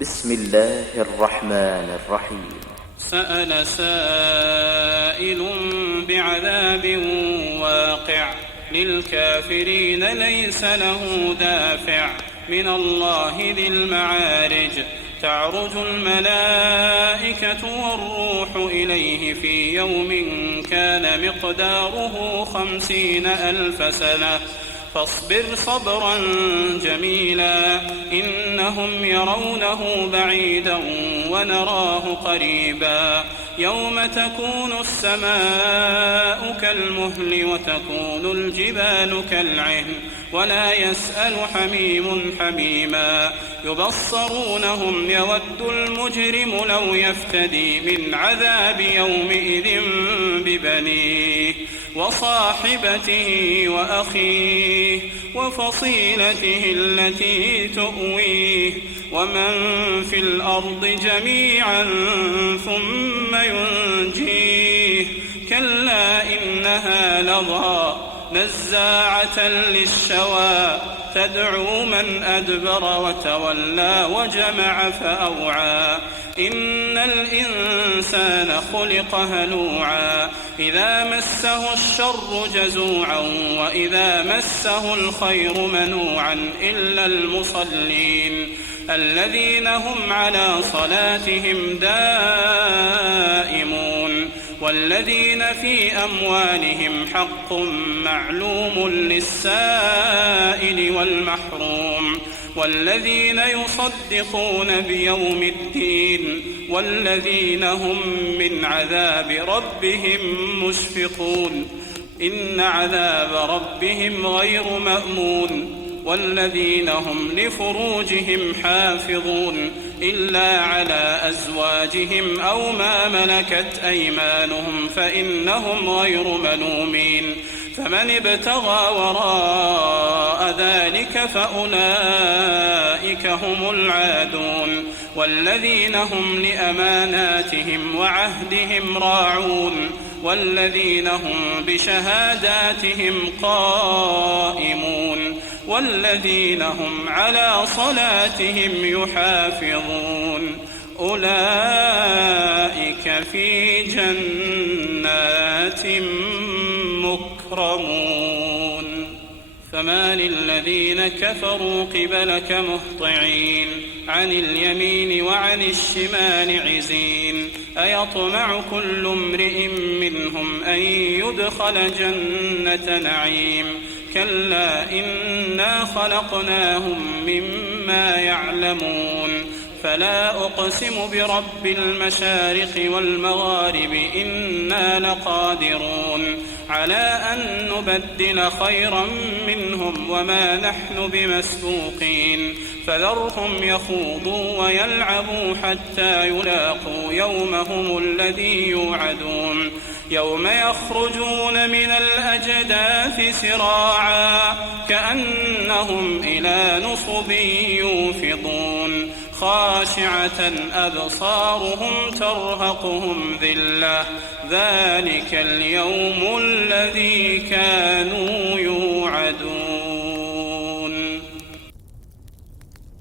بسم الله الرحمن الرحيم. سأل سائل بعذاب واقع للكافرين ليس له دافع من الله ذي المعارج. تعرج الملائكة والروح إليه في يوم كان مقداره 50,000 سنة فاصبر صبرا جميلا إنهم يرونه بعيدا ونراه قريبا يوم تكون السماء كالمهل وتكون الجبال كالعهن ولا يسأل حميم حميما يبصرونهم يود المجرم لو يفتدي من عذاب يومئذ ببنيه وصاحبته وأخيه وفصيلته التي تؤويه ومن في الأرض جميعا ثم ينجيه كلا إنها لظى نزاعة للشوى تدعو من أدبر وتولى وجمع فأوعى إن الإنسان خلق هلوعا إذا مسه الشر جزوعا وإذا مسه الخير منوعا إلا المصلين الذين هم على صلاتهم دائمون والذين في أموالهم حق معلوم للسائل والمحروم والذين يصدقون بيوم الدين والذين هم من عذاب ربهم مشفقون إن عذاب ربهم غير مأمون والذين هم لفروجهم حافظون إلا على أزواجهم أو ما ملكت أيمانهم فإنهم غير ملومين فمن ابتغى وراء ذلك فأولئك هم العادون والذين هم لأماناتهم وعهدهم راعون والذين هم بشهاداتهم قائمون والذين هم على صلاتهم يحافظون أولئك في جنات مكرمون فما للذين كفروا قبلك مهطعين عن اليمين وعن الشمال عزين أيطمع كل امرئ منهم أن يدخل جنة نعيم كلا إنا خلقناهم مما يعلمون فلا أقسم برب المشارق والمغارب إنا لقادرون على أن نبدل خيرا منهم وما نحن بمسبوقين فذرهم يخوضوا ويلعبوا حتى يلاقوا يومهم الذي يوعدون يوم يخرجون من الأجداث سراعا كأنهم إلى نصب يوفضون خاشعة أبصارهم ترهقهم ذلة ذلك اليوم الذي كانوا يوعدون.